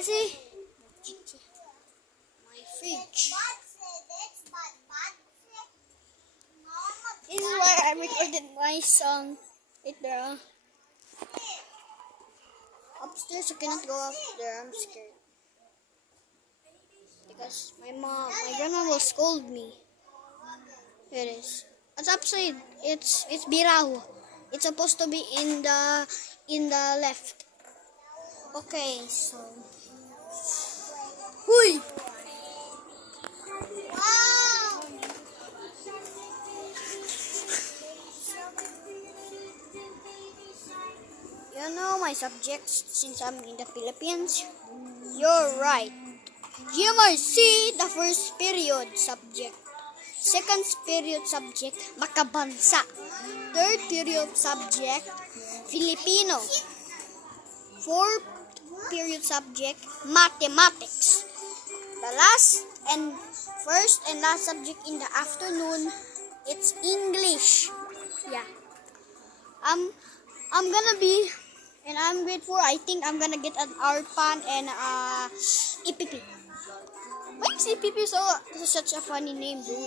see? My fridge. This is why I recorded my song right there. Upstairs, I cannot go up there. I'm scared. Because my grandma will scold me. Here it is. It's upside. It's biraw. It's supposed to be in the left. Okay, so. Huy! Wow! You know my subjects since I'm in the Philippines? You're right. GMRC, the first period subject. Second period subject, makabansa. Third period subject, Filipino. Fourth period subject, mathematics. The first and last subject in the afternoon, it's English. Yeah. I'm gonna be, and I'm grade 4. I think I'm gonna get an ARPAN and EPP. Why is EPP such a funny name, dude?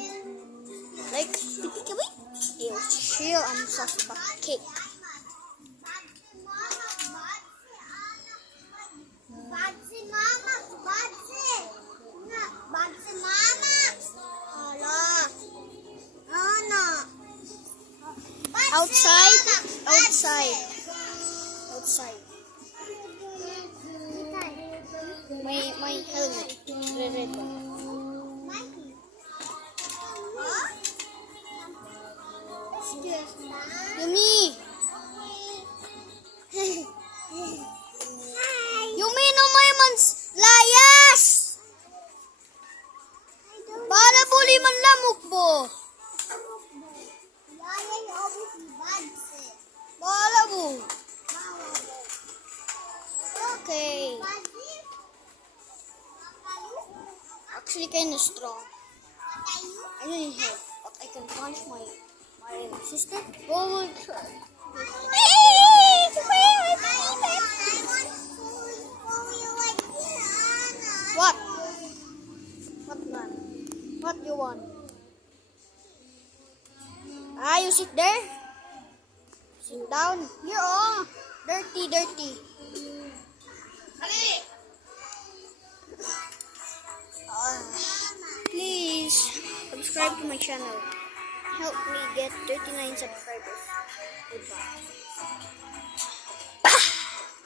Like, EPP, ew, chill, I'm such a cake. Outside. My helmet. Red one. Yumi! Yumi, no may layas! Para buli man lamok bo. Bala bo. Okay. Actually kind of strong. I need help, but I can punch my sister. Oh my god. What? What man? What you want? You sit there? Sit down. Here, oh. Dirty. Please subscribe to my channel. Help me get 39 subscribers. Goodbye.